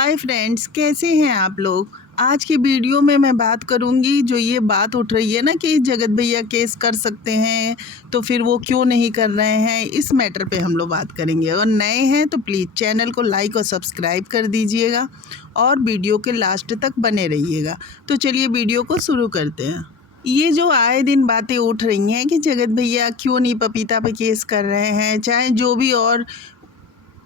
Hi friends, कैसे हैं आप लोग। आज की वीडियो में मैं बात करूंगी जो ये बात उठ रही है ना कि जगत भैया केस कर सकते हैं तो फिर वो क्यों नहीं कर रहे हैं। इस मैटर पे हम लोग बात करेंगे। अगर नए हैं तो प्लीज़ चैनल को लाइक और सब्सक्राइब कर दीजिएगा और वीडियो के लास्ट तक बने रहिएगा। तो चलिए वीडियो को शुरू करते हैं। ये जो आए दिन बातें उठ रही हैं कि जगत भैया क्यों नहीं पपीता पे केस कर रहे हैं, चाहे जो भी और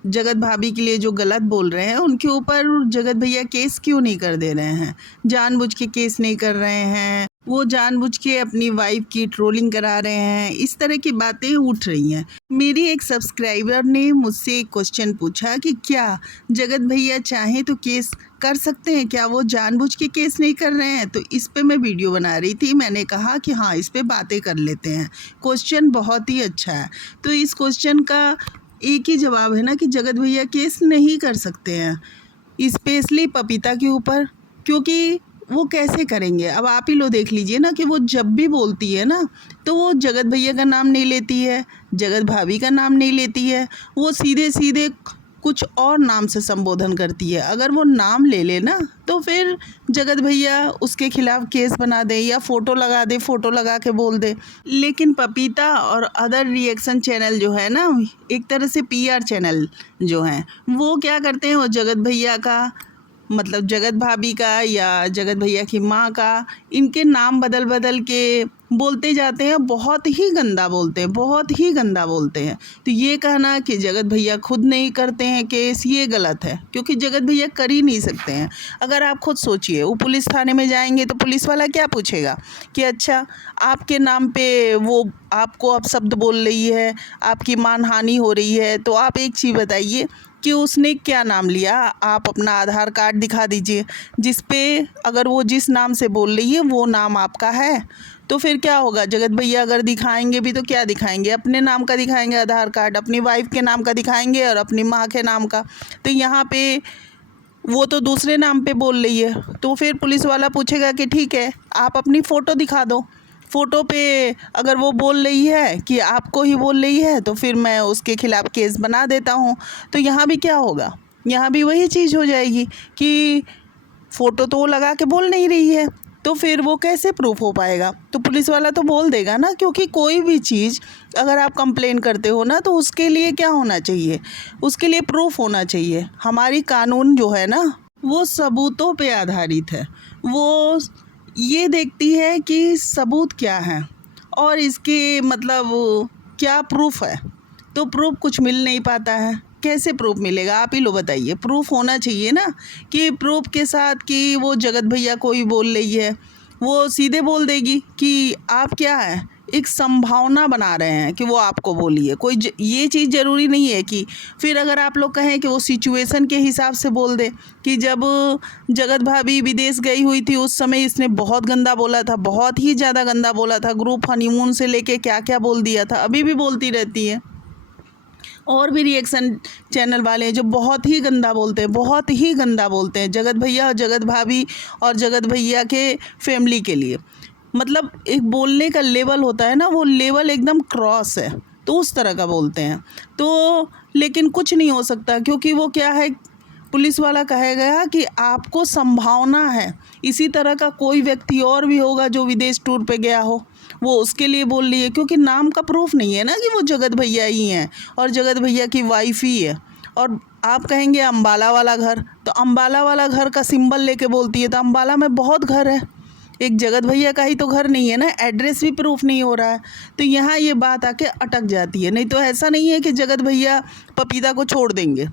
जगत भाभी के लिए जो गलत बोल रहे हैं उनके ऊपर जगत भैया केस क्यों नहीं कर दे रहे हैं, जानबूझ के केस नहीं कर रहे हैं, वो जानबूझ के अपनी वाइफ की ट्रोलिंग करा रहे हैं। इस तरह की बातें उठ रही हैं। मेरी एक सब्सक्राइबर ने मुझसे एक क्वेश्चन पूछा कि क्या जगत भैया चाहें तो केस कर सकते हैं, क्या वो जानबूझ के केस नहीं कर रहे हैं। तो इस पे मैं वीडियो बना रही थी। मैंने कहा कि हाँ, इस पे बातें कर लेते हैं। क्वेश्चन बहुत ही अच्छा है। तो इस क्वेश्चन का एक ही जवाब है ना कि जगत भैया केस नहीं कर सकते हैं, स्पेशली पपीता के ऊपर। क्योंकि वो कैसे करेंगे, अब आप ही लोग देख लीजिए ना कि वो जब भी बोलती है ना तो वो जगत भैया का नाम नहीं लेती है, जगत भाभी का नाम नहीं लेती है, वो सीधे सीधे कुछ और नाम से संबोधन करती है। अगर वो नाम ले ले ना तो फिर जगत भैया उसके खिलाफ केस बना दे या फ़ोटो लगा दे, फ़ोटो लगा के बोल दे। लेकिन पपीता और अदर रिएक्शन चैनल जो है ना, एक तरह से पीआर चैनल जो हैं, वो क्या करते हैं, वो जगत भैया का मतलब जगत भाभी का या जगत भैया की माँ का, इनके नाम बदल बदल के बोलते जाते हैं। बहुत ही गंदा बोलते हैं, बहुत ही गंदा बोलते हैं। तो ये कहना कि जगत भैया खुद नहीं करते हैं केस, ये गलत है। क्योंकि जगत भैया कर ही नहीं सकते हैं। अगर आप खुद सोचिए, वो पुलिस थाने में जाएंगे तो पुलिस वाला क्या पूछेगा कि अच्छा आपके नाम पे वो आपको अपशब्द बोल रही है, आपकी मानहानि हो रही है, तो आप एक चीज़ बताइए कि उसने क्या नाम लिया। आप अपना आधार कार्ड दिखा दीजिए जिस पे अगर वो जिस नाम से बोल रही है वो नाम आपका है। तो फिर क्या होगा, जगत भैया अगर दिखाएंगे भी तो क्या दिखाएंगे, अपने नाम का दिखाएंगे आधार कार्ड, अपनी वाइफ के नाम का दिखाएंगे और अपनी माँ के नाम का। तो यहाँ पे वो तो दूसरे नाम पे बोल रही है। तो फिर पुलिस वाला पूछेगा कि ठीक है, आप अपनी फ़ोटो दिखा दो। फ़ोटो पे अगर वो बोल रही है कि आपको ही बोल रही है तो फिर मैं उसके खिलाफ़ केस बना देता हूँ। तो यहाँ भी क्या होगा, यहाँ भी वही चीज़ हो जाएगी कि फ़ोटो तो वो लगा के बोल नहीं रही है, तो फिर वो कैसे प्रूफ हो पाएगा। तो पुलिस वाला तो बोल देगा ना, क्योंकि कोई भी चीज़ अगर आप कंप्लेन करते हो ना तो उसके लिए क्या होना चाहिए, उसके लिए प्रूफ होना चाहिए। हमारी कानून जो है ना वो सबूतों पे आधारित है। वो ये देखती है कि सबूत क्या है और इसके मतलब क्या प्रूफ है। तो प्रूफ कुछ मिल नहीं पाता है। कैसे प्रूफ मिलेगा, आप ही लो बताइए। प्रूफ होना चाहिए ना कि प्रूफ के साथ कि वो जगत भैया को ही बोल रही है, वो सीधे बोल देगी कि आप क्या है, एक संभावना बना रहे हैं कि वो आपको बोली है। कोई ये चीज़ ज़रूरी नहीं है कि फिर अगर आप लोग कहें कि वो सिचुएशन के हिसाब से बोल दे कि जब जगत भाभी विदेश गई हुई थी उस समय इसने बहुत गंदा बोला था, बहुत ही ज़्यादा गंदा बोला था, ग्रुप हनीमून से लेके क्या क्या बोल दिया था, अभी भी बोलती रहती है। और भी रिएक्शन चैनल वाले हैं जो बहुत ही गंदा बोलते हैं, बहुत ही गंदा बोलते हैं जगत भैया और जगत भाभी और जगत भैया के फैमिली के लिए। मतलब एक बोलने का लेवल होता है ना, वो लेवल एकदम क्रॉस है, तो उस तरह का बोलते हैं। तो लेकिन कुछ नहीं हो सकता, क्योंकि वो क्या है, पुलिस वाला कहेगा कि आपको संभावना है इसी तरह का कोई व्यक्ति और भी होगा जो विदेश टूर पे गया हो, वो उसके लिए बोल रही है। क्योंकि नाम का प्रूफ नहीं है ना कि वो जगत भैया ही हैं और जगत भैया की वाइफ ही है। और आप कहेंगे अम्बाला वाला घर, तो अम्बाला वाला घर का सिंबल लेके बोलती है, तो अम्बाला में बहुत घर है, एक जगत भैया का ही तो घर नहीं है ना, एड्रेस भी प्रूफ नहीं हो रहा है। तो यहाँ ये बात आके अटक जाती है। नहीं तो ऐसा नहीं है कि जगत भैया पपीता को छोड़ देंगे।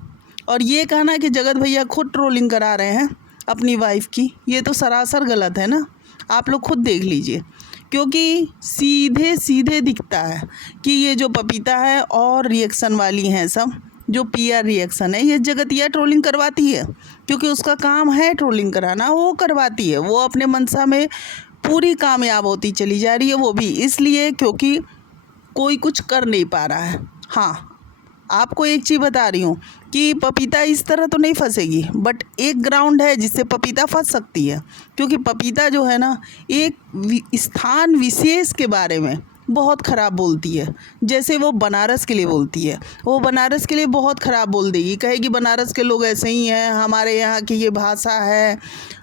और ये कहना कि जगत भैया खुद ट्रोलिंग करा रहे हैं अपनी वाइफ की, ये तो सरासर गलत है ना। आप लोग खुद देख लीजिए, क्योंकि सीधे सीधे दिखता है कि ये जो पपीता है और रिएक्शन वाली हैं सब, जो पीआर रिएक्शन है, ये जगतिया ट्रोलिंग करवाती है। क्योंकि उसका काम है ट्रोलिंग कराना, वो करवाती है। वो अपने मनसा में पूरी कामयाब होती चली जा रही है, वो भी इसलिए क्योंकि कोई कुछ कर नहीं पा रहा है। हाँ, आपको एक चीज़ बता रही हूँ कि पपीता इस तरह तो नहीं फंसेगी, बट एक ग्राउंड है जिससे पपीता फंस सकती है। क्योंकि पपीता जो है ना, एक स्थान विशेष के बारे में बहुत ख़राब बोलती है। जैसे वो बनारस के लिए बोलती है, वो बनारस के लिए बहुत ख़राब बोल देगी, कहेगी बनारस के लोग ऐसे ही हैं, हमारे यहाँ की ये भाषा है,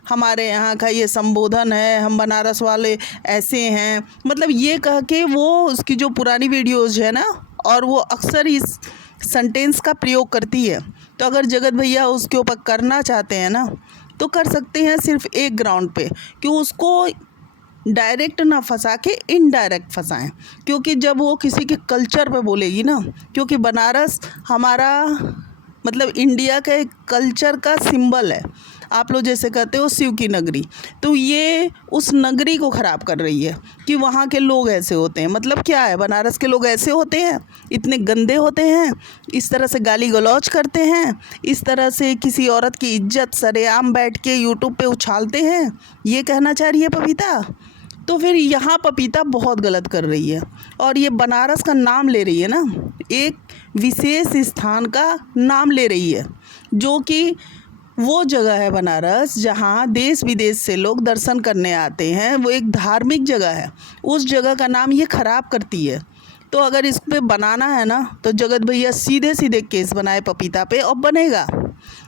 हमारे यहाँ का ये संबोधन है, हम बनारस वाले ऐसे हैं। मतलब ये कह के वो उसकी जो पुरानी वीडियोज़ है ना, और वो अक्सर इस सेंटेंस का प्रयोग करती है। तो अगर जगत भैया उसके ऊपर करना चाहते हैं ना, तो कर सकते हैं सिर्फ एक ग्राउंड पे, कि उसको डायरेक्ट ना फंसा के इनडायरेक्ट फंसाएं। क्योंकि जब वो किसी के कल्चर पे बोलेगी ना, क्योंकि बनारस हमारा मतलब इंडिया के कल्चर का सिंबल है। आप लोग जैसे कहते हो शिव की नगरी, तो ये उस नगरी को ख़राब कर रही है कि वहाँ के लोग ऐसे होते हैं। मतलब क्या है, बनारस के लोग ऐसे होते हैं, इतने गंदे होते हैं, इस तरह से गाली गलौज करते हैं, इस तरह से किसी औरत की इज्जत सरेआम बैठ के यूट्यूब पे उछालते हैं, ये कहना चाह रही है पपीता। तो फिर यहाँ पपीता बहुत गलत कर रही है, और ये बनारस का नाम ले रही है ना, एक विशेष स्थान का नाम ले रही है, जो कि वो जगह है बनारस जहाँ देश विदेश से लोग दर्शन करने आते हैं। वो एक धार्मिक जगह है, उस जगह का नाम ये ख़राब करती है। तो अगर इस पे बनाना है ना, तो जगत भैया सीधे सीधे केस बनाए पपीता पे, और बनेगा।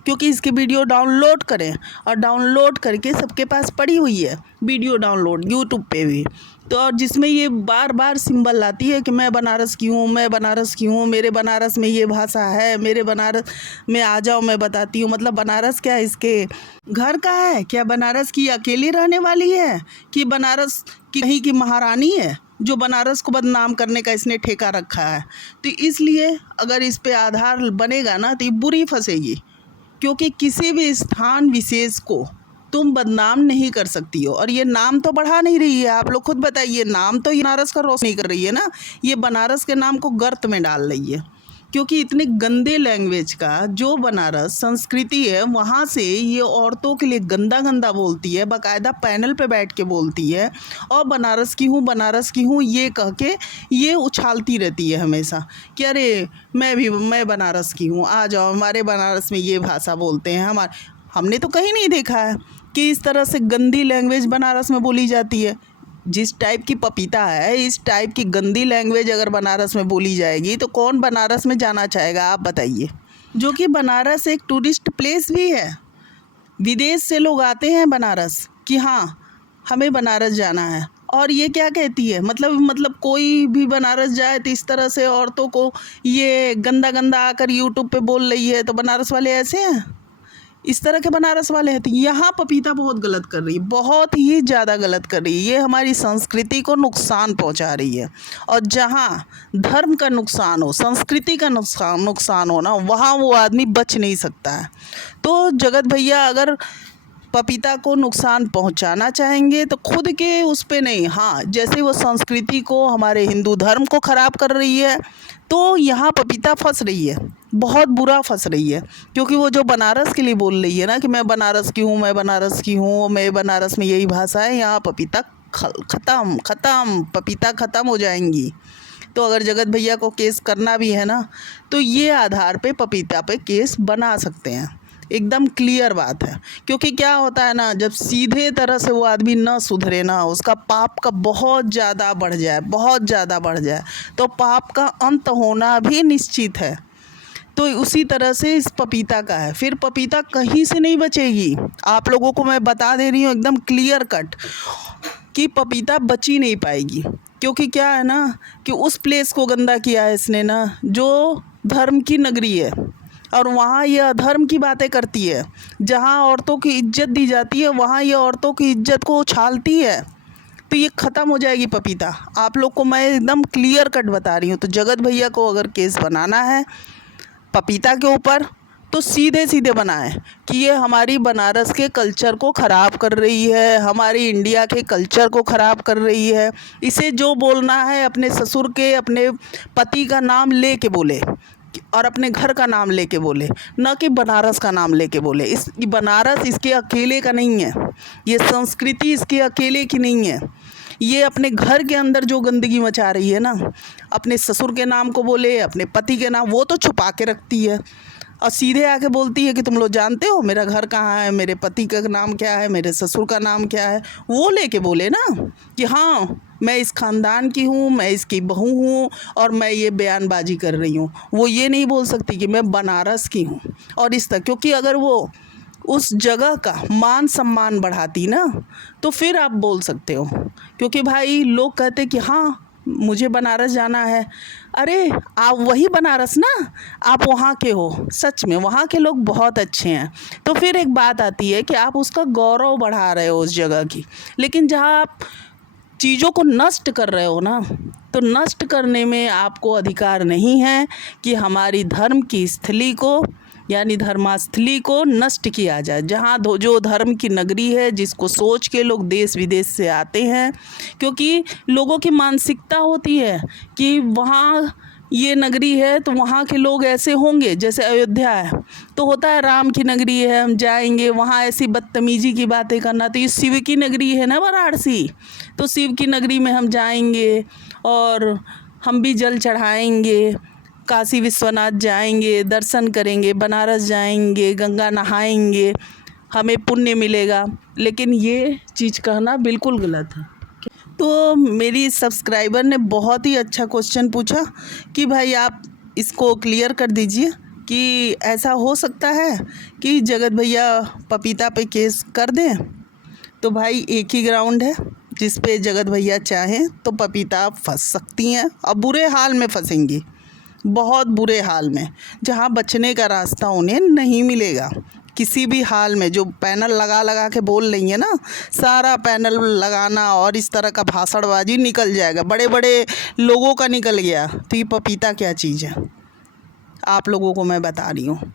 क्योंकि इसकी वीडियो डाउनलोड करें, और डाउनलोड करके सबके पास पड़ी हुई है वीडियो डाउनलोड यूट्यूब पे भी। तो और जिसमें ये बार बार सिंबल लाती है कि मैं बनारस की हूँ, मैं बनारस की हूँ, मेरे बनारस में ये भाषा है, मेरे बनारस में आ जाओ मैं बताती हूँ। मतलब बनारस क्या इसके घर का है? क्या बनारस की अकेली रहने वाली है, कि बनारस की कहीं की महारानी है जो बनारस को बदनाम करने का इसने ठेका रखा है? तो इसलिए अगर इस पे आधार बनेगा ना, तो ये बुरी फंसेगी। क्योंकि किसी भी स्थान विशेष को तुम बदनाम नहीं कर सकती हो। और ये नाम तो बढ़ा नहीं रही है, आप लोग खुद बताइए, नाम तो ये बनारस का रोशन नहीं कर रही है ना, ये बनारस के नाम को गर्त में डाल रही है। क्योंकि इतने गंदे लैंग्वेज का जो बनारस संस्कृति है, वहाँ से ये औरतों के लिए गंदा गंदा बोलती है, बाकायदा पैनल पे बैठ के बोलती है, और बनारस की हूँ, बनारस की हूँ ये कह के ये उछालती रहती है हमेशा कि अरे मैं बनारस की हूँ, आ जाओ, हमारे बनारस में ये भाषा बोलते हैं। हमने तो कहीं नहीं देखा है कि इस तरह से गंदी लैंग्वेज बनारस में बोली जाती है। जिस टाइप की पपीता है, इस टाइप की गंदी लैंग्वेज अगर बनारस में बोली जाएगी तो कौन बनारस में जाना चाहेगा, आप बताइए। जो कि बनारस एक टूरिस्ट प्लेस भी है, विदेश से लोग आते हैं बनारस कि हाँ हमें बनारस जाना है। और ये क्या कहती है, मतलब कोई भी बनारस जाए तो इस तरह से औरतों को ये गंदा गंदा आकर यूट्यूब पे बोल रही है, तो बनारस वाले ऐसे हैं, इस तरह के बनारस वाले हैं। तो यहाँ पपीता बहुत गलत कर रही है, बहुत ही ज़्यादा गलत कर रही है। ये हमारी संस्कृति को नुकसान पहुँचा रही है, और जहाँ धर्म का नुकसान हो, संस्कृति का नुकसान हो ना, वहाँ वो आदमी बच नहीं सकता है। तो जगत भैया अगर पपीता को नुकसान पहुंचाना चाहेंगे तो खुद के उस पे नहीं, हाँ जैसे वो संस्कृति को, हमारे हिंदू धर्म को ख़राब कर रही है, तो यहाँ पपीता फंस रही है, बहुत बुरा फंस रही है। क्योंकि वो जो बनारस के लिए बोल रही है ना कि मैं बनारस की हूँ, मैं बनारस की हूँ, मैं बनारस में यही भाषा है, यहाँ पपीता ख़त्म, पपीता ख़त्म हो जाएंगी। तो अगर जगत भैया को केस करना भी है ना, तो ये आधार पे पपीता पे केस बना सकते हैं, एकदम क्लियर बात है। क्योंकि क्या होता है ना, जब सीधे तरह से वो आदमी ना सुधरे ना, उसका पाप का बहुत ज़्यादा बढ़ जाए, तो पाप का अंत होना भी निश्चित है। तो उसी तरह से इस पपीता का है, फिर पपीता कहीं से नहीं बचेगी। आप लोगों को मैं बता दे रही हूँ एकदम क्लियर कट कि पपीता बची नहीं पाएगी। क्योंकि क्या है ना कि उस प्लेस को गंदा किया है इसने ना, जो धर्म की नगरी है, और वहाँ ये अधर्म की बातें करती है। जहाँ औरतों की इज्जत दी जाती है, वहाँ ये औरतों की इज्जत को उछालती है। तो ये ख़त्म हो जाएगी पपीता। आप लोग को मैं एकदम क्लियर कट बता रही हूँ। तो जगत भैया को अगर केस बनाना है पपीता के ऊपर, तो सीधे सीधे बनाएं कि ये हमारी बनारस के कल्चर को ख़राब कर रही है, हमारी इंडिया के कल्चर को ख़राब कर रही है। इसे जो बोलना है अपने ससुर के, अपने पति का नाम ले के बोले, और अपने घर का नाम लेके बोले, ना कि बनारस का नाम लेके बोले। इस बनारस इसके अकेले का नहीं है, ये संस्कृति इसके अकेले की नहीं है। ये अपने घर के अंदर जो गंदगी मचा रही है ना, अपने ससुर के नाम को बोले, अपने पति के नाम, वो तो छुपा के रखती है। और सीधे आके बोलती है कि तुम लोग जानते हो मेरा घर कहाँ है, मेरे पति का नाम क्या है, मेरे ससुर का नाम क्या है। वो लेके बोले ना कि हाँ मैं इस ख़ानदान की हूँ, मैं इसकी बहू हूँ और मैं ये बयानबाजी कर रही हूँ। वो ये नहीं बोल सकती कि मैं बनारस की हूँ और इस तरह, क्योंकि अगर वो उस जगह का मान सम्मान बढ़ाती ना तो फिर आप बोल सकते हो। क्योंकि भाई लोग कहते कि हाँ मुझे बनारस जाना है। अरे आप वही बनारस ना, आप वहाँ के हो, सच में वहाँ के लोग बहुत अच्छे हैं। तो फिर एक बात आती है कि आप उसका गौरव बढ़ा रहे हो उस जगह की, लेकिन जहाँ आप चीज़ों को नष्ट कर रहे हो ना, तो नष्ट करने में आपको अधिकार नहीं है कि हमारी धर्म की स्थली को यानी धर्मास्थली को नष्ट किया जाए। जहाँ जो धर्म की नगरी है, जिसको सोच के लोग देश विदेश से आते हैं, क्योंकि लोगों की मानसिकता होती है कि वहाँ ये नगरी है तो वहाँ के लोग ऐसे होंगे। जैसे अयोध्या है तो होता है राम की नगरी है, हम जाएंगे वहाँ ऐसी बदतमीजी की बातें करना। तो ये शिव की नगरी है ना वाराणसी, तो शिव की नगरी में हम जाएंगे और हम भी जल चढ़ाएंगे, काशी विश्वनाथ जाएंगे, दर्शन करेंगे, बनारस जाएंगे, गंगा नहाएंगे, हमें पुण्य मिलेगा। लेकिन ये चीज़ कहना बिल्कुल गलत है। तो मेरी सब्सक्राइबर ने बहुत ही अच्छा क्वेश्चन पूछा कि भाई आप इसको क्लियर कर दीजिए कि ऐसा हो सकता है कि जगत भैया पपीता पे केस कर दें। तो भाई एक ही ग्राउंड है जिस पे जगत भैया चाहें तो पपीता फंस सकती हैं और बुरे हाल में फंसेंगी, बहुत बुरे हाल में, जहाँ बचने का रास्ता उन्हें नहीं मिलेगा किसी भी हाल में। जो पैनल लगा लगा के बोल रही है ना, सारा पैनल लगाना और इस तरह का भाषणबाजी निकल जाएगा, बड़े बड़े लोगों का निकल गया। तो ये पपीता क्या चीज़ है आप लोगों को मैं बता रही हूँ।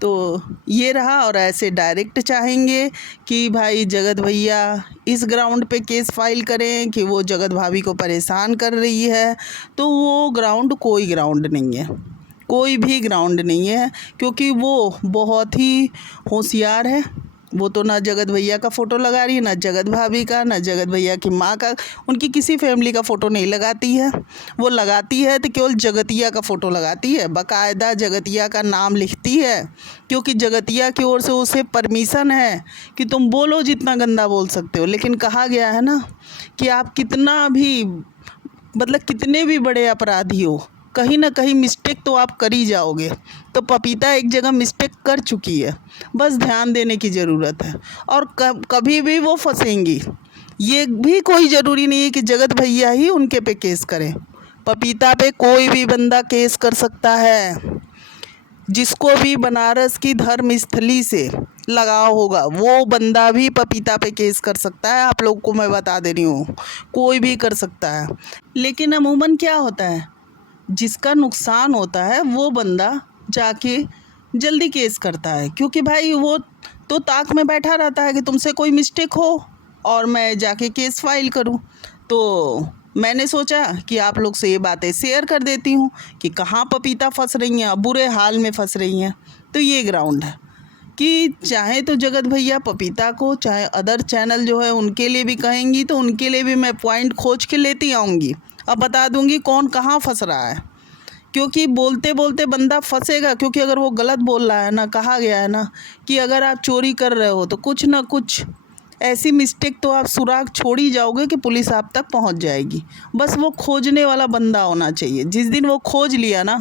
तो ये रहा। और ऐसे डायरेक्ट चाहेंगे कि भाई जगत भैया इस ग्राउंड पे केस फाइल करें कि वो जगत भाभी को परेशान कर रही है, तो वो ग्राउंड कोई ग्राउंड नहीं है, कोई भी ग्राउंड नहीं है। क्योंकि वो बहुत ही होशियार है। वो तो ना जगत भैया का फ़ोटो लगा रही है, ना जगत भाभी का, ना जगत भैया की माँ का, उनकी किसी फैमिली का फ़ोटो नहीं लगाती है। वो लगाती है तो केवल जगतिया का फ़ोटो लगाती है, बाकायदा जगतिया का नाम लिखती है, क्योंकि जगतिया की ओर से उसे परमिशन है कि तुम बोलो जितना गंदा बोल सकते हो। लेकिन कहा गया है ना कि आप कितना भी मतलब कितने भी बड़े अपराधी हो, कहीं ना कहीं मिस्टेक तो आप कर ही जाओगे। तो पपीता एक जगह मिस्टेक कर चुकी है, बस ध्यान देने की ज़रूरत है। और कभी भी वो फंसेंगी। ये भी कोई ज़रूरी नहीं है कि जगत भैया ही उनके पे केस करें। पपीता पे कोई भी बंदा केस कर सकता है। जिसको भी बनारस की धर्म स्थली से लगाव होगा वो बंदा भी पपीता पे केस कर सकता है। आप लोग को मैं बता दे रही हूँ, कोई भी कर सकता है। लेकिन अमूमन क्या होता है, जिसका नुकसान होता है वो बंदा जाके जल्दी केस करता है, क्योंकि भाई वो तो ताक में बैठा रहता है कि तुमसे कोई मिस्टेक हो और मैं जाके केस फाइल करूं। तो मैंने सोचा कि आप लोग से ये बातें शेयर कर देती हूँ कि कहाँ पपीता फंस रही हैं, बुरे हाल में फंस रही हैं। तो ये ग्राउंड है कि चाहे तो जगत भैया पपीता को, चाहे अदर चैनल जो है उनके लिए भी कहेंगी तो उनके लिए भी मैं पॉइंट खोज के लेती आऊँगी और बता दूँगी कौन कहाँ फंस रहा है। क्योंकि बोलते बोलते बंदा फंसेगा, क्योंकि अगर वो गलत बोल रहा है ना, कहा गया है ना कि अगर आप चोरी कर रहे हो तो कुछ ना कुछ ऐसी मिस्टेक तो आप सुराग छोड़ ही जाओगे कि पुलिस आप तक पहुंच जाएगी। बस वो खोजने वाला बंदा होना चाहिए। जिस दिन वो खोज लिया ना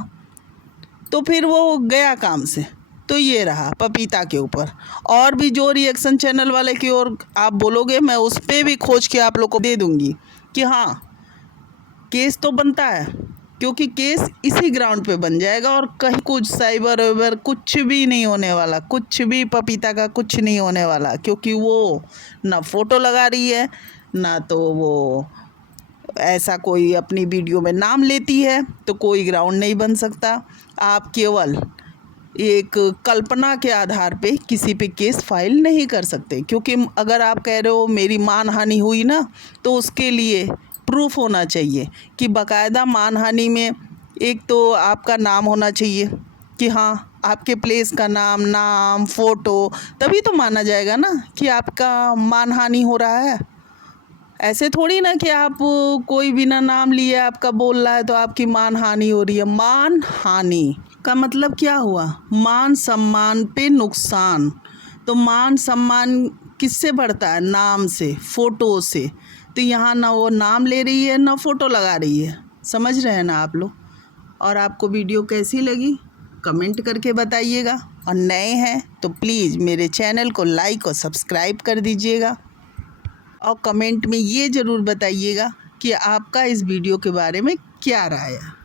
तो फिर वो गया काम से। तो ये रहा पपीता के ऊपर। और भी जो रिएक्शन चैनल वाले की ओर आप बोलोगे मैं उस पर भी खोज के आप लोग को दे दूँगी कि हाँ केस तो बनता है, क्योंकि केस इसी ग्राउंड पे बन जाएगा और कहीं कुछ साइबर वाइबर कुछ भी नहीं होने वाला, कुछ भी पपीता का कुछ नहीं होने वाला। क्योंकि वो ना फ़ोटो लगा रही है, ना तो वो ऐसा कोई अपनी वीडियो में नाम लेती है, तो कोई ग्राउंड नहीं बन सकता। आप केवल एक कल्पना के आधार पे किसी पे केस फाइल नहीं कर सकते। क्योंकि अगर आप कह रहे हो मेरी मानहानि हुई ना, तो उसके लिए प्रूफ होना चाहिए कि बाकायदा मानहानि में एक तो आपका नाम होना चाहिए कि हाँ आपके प्लेस का नाम फ़ोटो, तभी तो माना जाएगा ना कि आपका मानहानि हो रहा है। ऐसे थोड़ी ना कि आप कोई बिना नाम लिए आपका बोल रहा है तो आपकी मानहानि हो रही है। मानहानि का मतलब क्या हुआ? मान सम्मान पे नुकसान। तो मान सम्मान किससे बढ़ता है? नाम से, फ़ोटो से। तो यहाँ ना वो नाम ले रही है ना फ़ोटो लगा रही है। समझ रहे हैं ना आप लोग? और आपको वीडियो कैसी लगी कमेंट करके बताइएगा, और नए हैं तो प्लीज़ मेरे चैनल को लाइक और सब्सक्राइब कर दीजिएगा, और कमेंट में ये ज़रूर बताइएगा कि आपका इस वीडियो के बारे में क्या राय है।